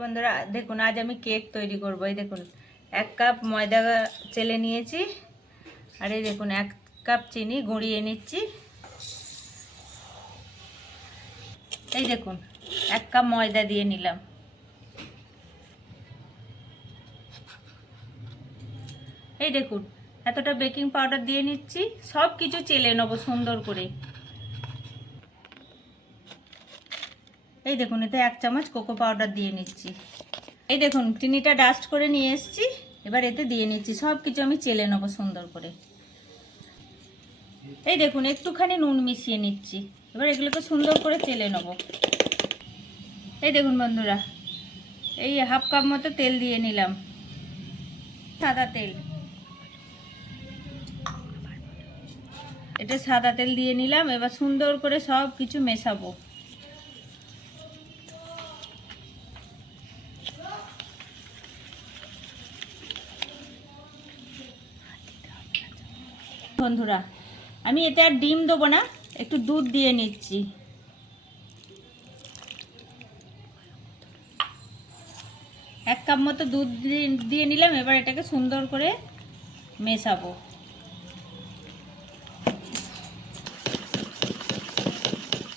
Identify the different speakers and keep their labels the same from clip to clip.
Speaker 1: বন্ধুরা, দেখুন, আজ আমি কেক তৈরি করব। এই দেখুন, এক কাপ ময়দা চেলে নিয়েছি, আর এই দেখুন, এক কাপ চিনি গুঁড়িয়ে নিচ্ছি। এই দেখুন, এক কাপ ময়দা দিয়ে নিলাম। এই দেখুন, এতটা বেকিং পাউডার দিয়ে নিচ্ছি সব কিছু চেলে নেব সুন্দর করে। এই দেখুন, এতে এক চামচ কোকো পাউডার দিয়ে নিচ্ছি। এই দেখুন, চিনিটা ডাস্ট করে নিয়ে এসেছি, এবার এতে দিয়ে নিচ্ছি। সব কিছু আমি চেলে নেব সুন্দর করে। এই দেখুন, একটুখানি নুন মিশিয়ে নিচ্ছি। এবার এগুলোকে সুন্দর করে চেলে নেব। এই দেখুন বন্ধুরা, এই হাফ কাপ মতো তেল দিয়ে নিলাম। সাদা তেল। এটা সাদা তেল দিয়ে নিলাম, এবার সুন্দর করে সব কিছু মেশাবো। বন্ধুরা, আমি এতে আর ডিম দেবো না, একটু দুধ দিয়ে নিচ্ছি। এক কাপ মতো দুধ দিয়ে- নিলাম, এবার এটাকে সুন্দর করে মেশাবো।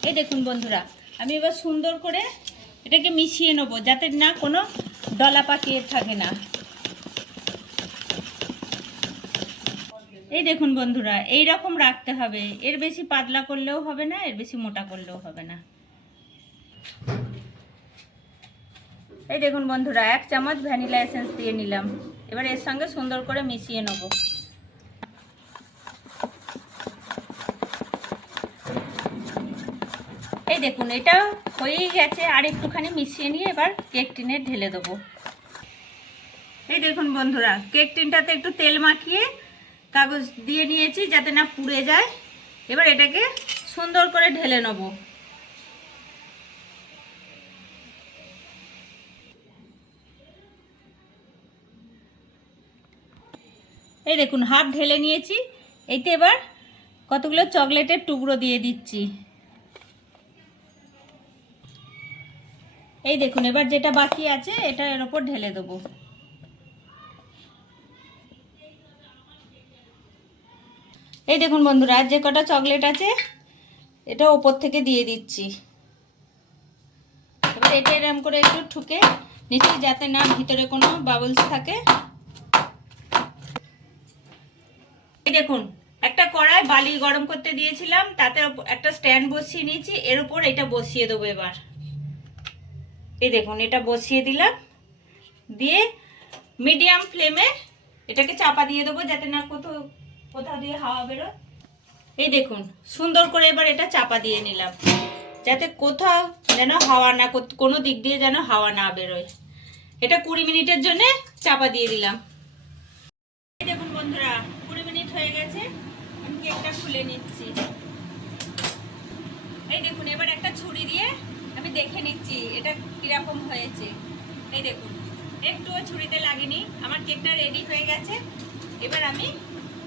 Speaker 1: এই দেখুন বন্ধুরা, আমি এবার সুন্দর করে এটাকে মিশিয়ে নেব, যাতে না কোনো ডলা পাকিয়ে থাকে না। এই দেখুন বন্ধুরা এই রকম রাখতে হবে। এর বেশি পাতলা করলেও হবে না, এর বেশি মোটা করলেও হবে না। এই দেখুন বন্ধুরা, এক চামচ ভ্যানিলা এসেন্স দিয়ে নিলাম। এবার এর সঙ্গে সুন্দর করে মিশিয়ে নেব। এই দেখুন, এটা হয়েই গেছে, আর একটুখানি মিশিয়ে নিয়ে এবার কেক টিনে ঢেলে দেবো। এই দেখুন বন্ধুরা, কেক টিনটাতে একটু তেল মাখিয়ে কাগজ দিয়ে নিয়েছি যাতে না পুড়ে যায়। এবার এটাকে সুন্দর করে ঢেলে নেব। এই দেখুন, হাফ ঢেলে নিয়েছি। এইতে এবার কতগুলো চকলেটের টুকরো দিয়ে দিচ্ছি। এই দেখুন, এবার যেটা বাকি আছে, এটা এর ওপর ঢেলে দেবো। এই দেখুন বন্ধুরা, যে কটা চকলেট আছে, এটা ওপর থেকে দিয়ে দিচ্ছি। এটা এরকম করে একটু ঠুকে নিচে যাতে না ভিতরে কোনো বাবলস থাকে। এই দেখুন, একটা কড়াই বালি গরম করতে দিয়েছিলাম, তাতে একটা স্ট্যান্ড বসিয়ে নিয়েছি, এর উপর এটা বসিয়ে দেবো এবার। এই দেখুন, এটা বসিয়ে দিলাম। দিয়ে মিডিয়াম ফ্লেমে এটাকে চাপা দিয়ে দেবো, যাতে না কোথাও কোথাও দিয়ে হাওয়া বেরো এই দেখুন, সুন্দর করে এবার এটা চাপা দিয়ে নিলাম, যাতে কোথাও যেন হাওয়া না কোনো দিক দিয়ে যেন হাওয়া না বেরোয়। এটা কুড়ি মিনিটের জন্য চাপা দিয়ে দিলাম। দেখুন বন্ধুরা, কুড়ি মিনিট হয়ে গেছে, আমি কেকটা খুলে নিচ্ছি। এই দেখুন, এবার একটা ছুরি দিয়ে আমি দেখে নিচ্ছি এটা কীরকম হয়েছে। এই দেখুন, একটুও ছুরিতে লাগেনি, আমার কেকটা রেডি হয়ে গেছে। এবার আমি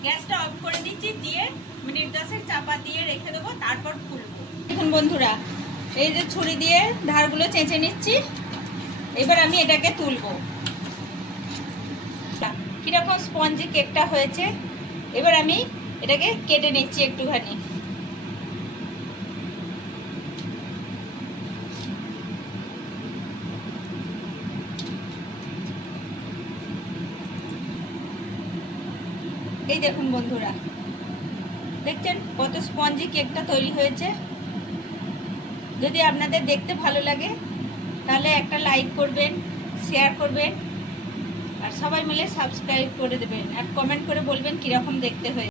Speaker 1: গ্যাসটা অফ করে দিচ্ছি, দিয়ে মিনিট চাপা দিয়ে রেখে দেবো, তারপর খুলবো। দেখুন বন্ধুরা, এই যে ছুরি দিয়ে ধারগুলো চেঁচে নিচ্ছি, এবার আমি এটাকে তুলবো। কীরকম স্পঞ্জি কেকটা হয়েছে, এবার আমি এটাকে কেটে নিচ্ছি একটুখানি। এই দেখুন বন্ধুরা। দেখছেন কত স্পঞ্জি কেকটা তৈরি হয়েছে? যদি আপনাদের দেখতে ভালো লাগে, তাহলে একটা লাইক করবেন শেয়ার করবেন, আর সবাই মিলে সাবস্ক্রাইব করে দেবেন, আর কমেন্ট করে বলবেন কীরকম দেখতে হয়েছে।